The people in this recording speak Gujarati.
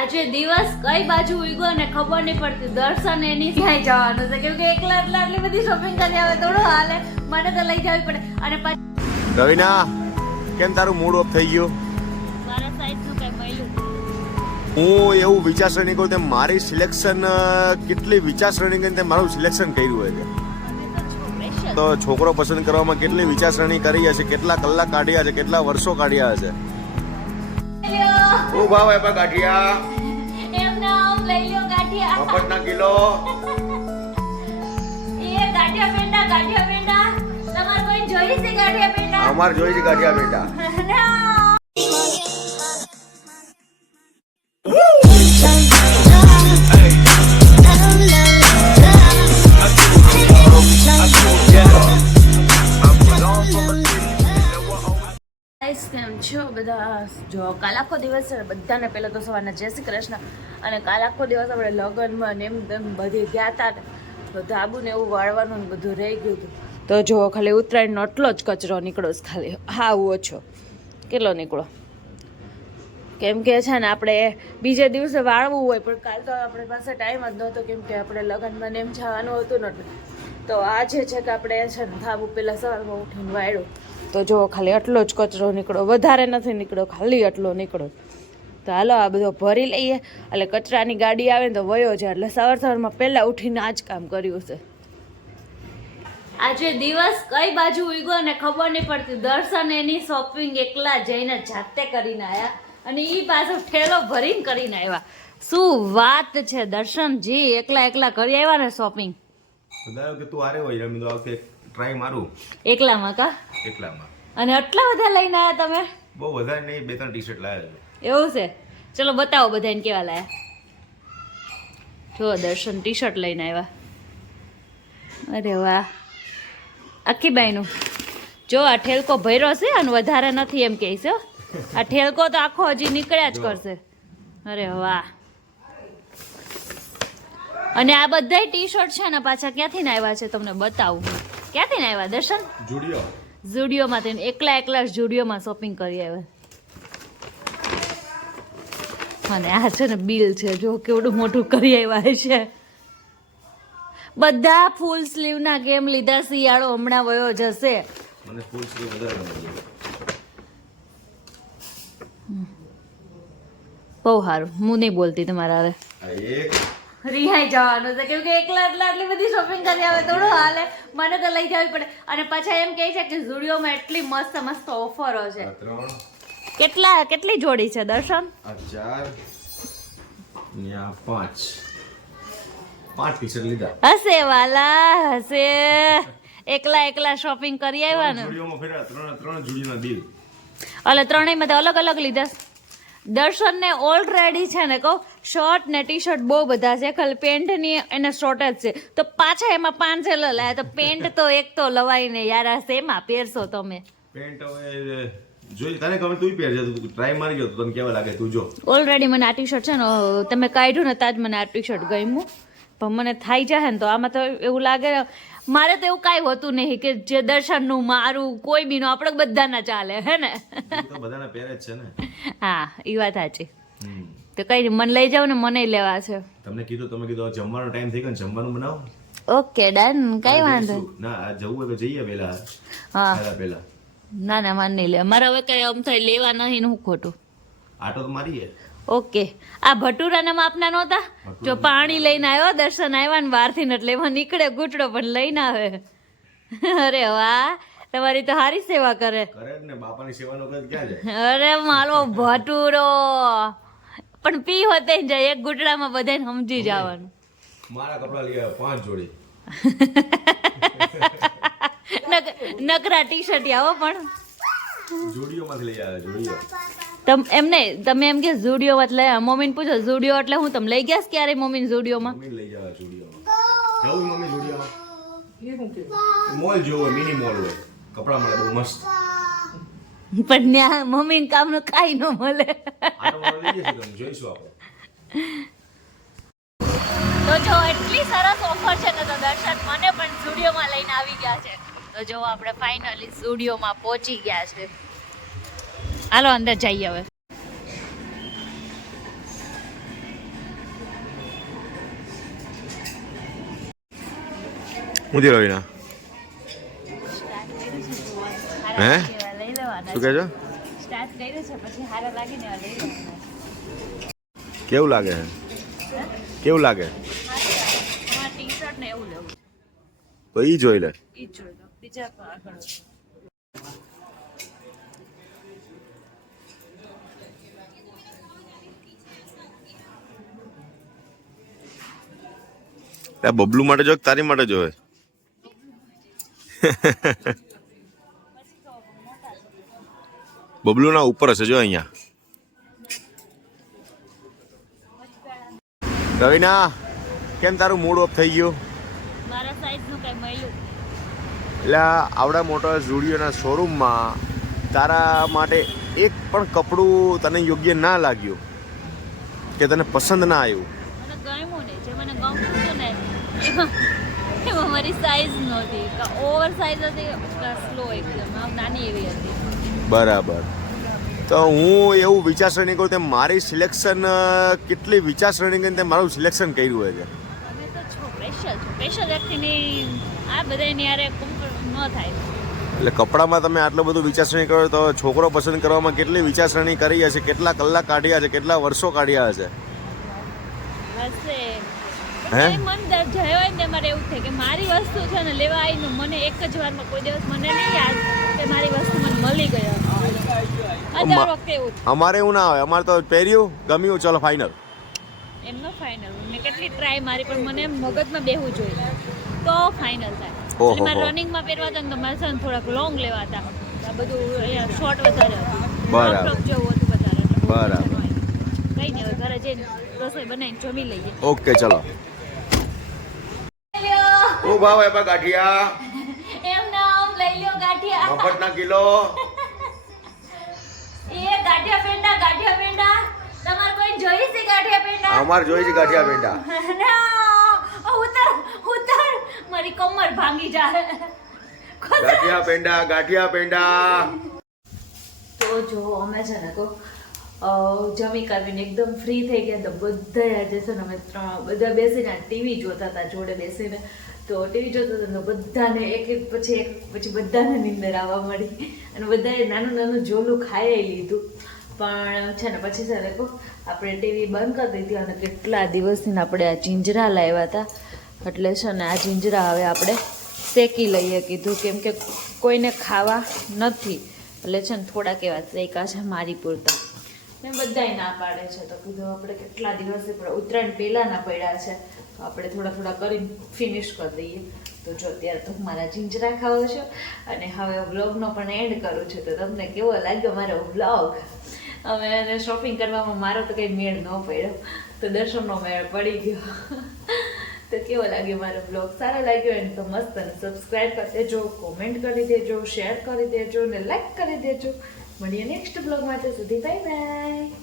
આજે દિવસ કઈ બાજુ ઉગ્યો અને ખબર નહીં પડતી. દર્શન એની ક્યાંય જવાનું છે. કેમ કે એકલા એકલા આટલી બધી શોપિંગ કરી આવે થોડું હાલે. મને તો લઈ જવી પડે. અને પછી રવિના કેમ તારું મૂડ ઓફ થઈ ગયું? મારા સાઈઝનું કઈ મળ્યું હું એવું વિચારસરણી કહું તેમ મારી સિલેક્શન કેટલી વિચારસરણી કરીને મારું સિલેક્શન કર્યું હોય છે તો તો છોકરો પસંદ કરવામાં કેટલી વિચારસરણી કરી હશે કેટલા કલાક કાઢ્યા છે કેટલા વર્ષો કાઢ્યા હશે? શું ભાવ આપ્યા ગાંઠિયા. એમને આમ લઈ લ્યો ગાંઠિયા. મફતના કિલો. એ ગાંઠિયા પેંડા ગાંઠિયા પેંડા. તમારે કોઈ જોઈ છે ગાંઠિયા પેંડા? અમાર જોઈ છે ગાંઠિયા બેટા ના. છો બધા? જો, કાલ આખો દિવસ બધાને પહેલાં તો સવારના જય શ્રી કૃષ્ણ. અને કાલ આખો દિવસ આપણે લગ્નમાં ને એમ તેમ બધી ગયા હતા તો ધાબુને એવું વાળવાનું ને બધું રહી ગયું હતું. તો જો, ખાલી ઉત્તરાયણનો એટલો જ કચરો નીકળો ખાલી. હા ઓછો કેટલો નીકળો કેમ કે છે ને, આપણે બીજે દિવસે વાળવું હોય, પણ કાલ તો આપણી પાસે ટાઈમ જ નહોતો, કેમ કે આપણે લગ્નમાં એમ જવાનું હતું ને. તો આજે છે કે આપણે છે ને, ધાબુ પહેલાં સવારમાં ઉઠીને વાળ્યું. તો જો ખાલી આટલો જ કચરો નીકળો વધારે નથી નીકળ્યો ખાલી આટલો નીકળો તો હાલો આ બધો ભરી લઈએ. એટલે કચરાની ગાડી આવે ને તો વયો જાય. એટલે સવાર સવારમાં પહેલાં ઉઠીને આ જ કામ કર્યું છે. આજે દિવસ કઈ બાજુ ઉગ્યો ને ખબર નહીં પડતી. દર્શન એની શોપિંગ એકલા જઈને જાતે કરીને આવ્યા અને એ પાછો ઠેલો ભરીને કરીને આવ્યા શું વાત છે? દર્શનજી એકલા એકલા કરી આવ્યા ને શોપિંગ કે તું આરે હોય રમી દો ટ્રાય મારું. એકલામાં કા? એકલામાં. અને આટલા બધા લઈને આવ્યા તમે? બહુ વધારે નહીં બે ત્રણ ટી શર્ટ લાવ્યા છે. એવું છે? ચલો બતાવો બધાને કેવા લાયા. જો દર્શન ટી શર્ટ લઈને આવ્યા અરે વાહ. આખી બાઈનું જો આ ઠેલકો ભર્યો છે અને વધારે નથી એમ કહે છે. આ ઠેલકો તો આખો હજી નીકળ્યા જ કરશે. અરે વાહ. અને આ બધાય ટી શર્ટ છે ને પાછા ક્યાંથી ને આવ્યા છે તમને બતાવું. ક્યાંથી ને આવ્યા? દર્શન? જુડિયો. ઝુડિયોમાં થઈને એકલા એકલા જુડિયોમાં શોપિંગ કરી આવ્યા. અને આ છે ને બિલ છે જો કેવડું મોટું કરી આવ્યા છે બધા ફૂલ સ્લીવના ગેમ લીધા? શિયાળો હમણાં વયો જશે. મને ફૂલ સ્લીવ વધારે બહુ સારું. હું નહીં બોલતી તમારા રિહાઈ જવાનું છે. કેમ કે એકલા એટલા આટલી બધી શોપિંગ કરી આવે થોડું હાલે. મને તો લઈ જવી પડે. અને પાછા એમ કહે છે કે ઝુડિયોમાં એટલી મસ્ત મસ્ત ઓફરો છે. કેટલા કેટલી જોડી છે દર્શન? ચાર. પાંચ. પાંચ ટી લીધા. હશે વાલા હશે. એકલા એકલા શોપિંગ કરી આવ્યા ને. ત્રણ ત્રણ જુડીના બિલ એટલે ત્રણેય તો અલગ અલગ લીધા. દર્શનને ઓલરેડી છે ને કહું શર્ટ ને ટી શર્ટ બહુ બધા છે ખાલી પેન્ટની એને શોર્ટેજ છે. તો પાછા એમાં પાંચેલો લાયા તો પેન્ટ તો એક તો લવાય ને યાર આ શેમાં પહેરશો તમે. પેન્ટ હવે જોઈ તને ગમે તું પહેરજે તું ટ્રાય મારી ગયો તને કેવા લાગે તું જો. ઓલરેડી મને આ ટી શર્ટ છે ને તમે કાઢ્યું ને તાજ મને આ ટી શર્ટ ગમ્યું. પણ મને થાય જાય ને તો આમાં તો એવું લાગે મારે તો એવું કાંઈ હોતું નહીં કે જે દર્શનનું મારું કોઈ બીનું આપણે બધાના ચાલે હે ને? બધાને પહેરે છે ને. હા એ વાત સાચી. તો કઈ મને લઈ જાવ ને મને લેવા છે. તમને કીધું તમે કીધું જમવાનો ટાઈમ થઈ ગયો જમવાનું બનાવો. ઓકે ડન કઈ વાંધો. ના આ જવું હોય તો જઈએ પેલા હા. પહેલા ના ના મન નહીં લે. મારે હવે કઈ આમ થાય લેવા નહીં હું ખોટું. આટો તો મારીએ ઓકે. આ ભટુરાના માપના નહોતા? જો પાણી લઈને આવ્યો દર્શન આવ્યા ને બહારથી એટલે એમાં નીકળે ઘૂંટડો પણ લઈને આવે. અરે વાહ તમારી તો સારી સેવા કરે. કરે ને બાપાની સેવાનો કરે ક્યાં જાય? અરે મારો ભટુરો. પણ પી હોતે જાય એક ઘૂંટડામાં બધાને સમજી જવાનું. મારા કપડા લઈ આવ્યા પાંચ જોડી. નકરા ટી શર્ટ આવો પણ. જોડીઓમાંથી લઈ આવ્યા જોડીઓ. તમ એમને તમે એમ કે ઝુડિયો એટલે મમ્મીને પૂછો ઝુડિયો એટલે હું? તમે લઈ ગયા ક્યારે મમ્મીને ઝુડિયોમાં? મમ્મી લઈ આવ્યા ઝુડિયોમાં. જવું મમ્મી ઝુડિયોમાં? મોલ જોવો મિની મોલ હોય. કપડા મળે બહુ મસ્ત. પણ ત્યાં મમ્મીને કામનું કાંઈ ન મળે. જોઈશું આપણે. તો જો એટલી સરસ ઓફર છે ને તો દર્શન મને પણ સ્ટુડિયોમાં લઈને આવી ગયા છે. તો જો આપણે ફાઇનલી સ્ટુડિયોમાં પહોંચી ગયા છે. હાલો અંદર જઈએ હવે. હું જે ના હે? શું કહે છો? કેવું લાગે છે કેવું લાગે? તો એ જોઈ લે. બીજા આ બબલુ માટે જો તારી માટે જોવે બબલું ના ઉપર હશે જો અહીંયા. રવિના કેમ તારું મૂડ ઓફ થઈ ગયું? મારા સાઈઝનું કઈ મળ્યું. એટલે આવડા મોટા ઝુડિયોના શોરૂમમાં તારા માટે એક પણ કપડું તને યોગ્ય ના લાગ્યું કે તને પસંદ ના આવ્યું? મને ગમ્યું ને જે મને ગમતું હતું ને એમાં મારી સાઈઝ નહોતી ઓવર સાઈઝ હતી સ્લો એકદમ નાની એવી હતી. બરાબર. તો હું એવું વિચારસરણી કરું તેમ મારી સિલેક્શન કેટલી વિચારસરણી કરીને મારું સિલેક્શન કર્યું હોય છે? અમે તો છો સ્પેશિયલ છો. સ્પેશિયલ વ્યક્તિની આ બધાની યારે ન થાય. એટલે કપડામાં તમે આટલું બધું વિચારસરણી કરો તો છોકરો પસંદ કરવામાં કેટલી વિચારસરણી કરી હશે કેટલા કલાક કાઢ્યા છે કેટલા વર્ષો કાઢ્યા હશે? હશે હે? મન દર જાય હોય ને મારે એવું થાય કે મારી વસ્તુ છે ને લેવા આવીને મને એક જ વારમાં કોઈ દિવસ મને નહીં યાદ કે મારી વસ્તુ મને મળી ગઈ અમારે એવું ના હોય. અમારે તો પહેર્યું ગમ્યું ચલો ફાઇનલ એમનો ફાઇનલ મેં કેટલી ટ્રાય મારી પણ મને મગજમાં બેહવું જોઈએ. તો ફાઇનલ થાય. મારે રનિંગમાં પહેરવા હતા ને તો મારે સન થોડાક લોંગ લેવા હતા. આ બધું અહીંયા શોર્ટ વધારે હતું. બરાબર. જેવું હતું વધારે. બરાબર. કઈ નહીં ઘરે જઈને રસોઈ બનાવીને જમી લઈએ. ઓકે ચલો. શું ભાવ આપ્યા ગાંઠિયા? એમ નામ લઈ લ્યો ગાંઠિયા. મફતના કિલો. એ ગાંઠિયા પેંડા ગાંઠિયા પેંડા. તમારે કોઈ જોઈ છે ગાંઠિયા પેંડા? અમાર જોઈ છે ગાંઠિયા પેંડા. ના. ઉતર ઉતર. મારી કમર ભાંગી જાય ગાંઠિયા પેંડા ગાંઠિયા પેંડા. તો જો અમે છે ને તો જમી કરવીને એકદમ ફ્રી થઈ ગયા તો બધા આજે છે ને અમે ત્રણ બધા બેસીને ટીવી જોતા હતા જોડે બેસીને. તો ટીવી જોતો હતો બધાને એક એક પછી એક પછી બધાને નીંદર આવવા મળી. અને બધાએ નાનું નાનું જોલું ખાઈ લીધું. પણ છે ને, પછી ને કહું આપણે ટીવી બંધ કરી દીધી અને કેટલા દિવસથી આપણે આ ચીંજરા લાવ્યા હતા. એટલે છે ને, આ ચીંજરા હવે આપણે શેકી લઈએ કીધું કેમ કે કોઈને ખાવા નથી. એટલે છે ને, થોડાક એવા શેકા છે મારી પૂરતા. ને બધાય ના પાડે છે. તો કીધું આપણે કેટલા દિવસથી ઉત્તરાયણ પહેલાંના પડ્યા છે. આપણે થોડા થોડા કરીને ફિનિશ કરી દઈએ. તો જો અત્યારે તો મારા જીંજરા ખાવો છો અને હવે વ્લોગનો પણ એન્ડ કરું છું. તો તમને કેવો લાગ્યો મારો વ્લોગ અમે એને શોપિંગ કરવામાં મારો તો કંઈ મેળ ન પડ્યો. તો દર્શનનો મેળ પડી ગયો. તો કેવો લાગ્યો મારો બ્લોગ સારો લાગ્યો એને તો મસ્ત અને સબસ્ક્રાઈબ કરી દેજો કોમેન્ટ કરી દેજો શેર કરી દેજો ને લાઈક કરી દેજો. મળીએ નેક્સ્ટ બ્લોગ માટે. સુધી બાય બાય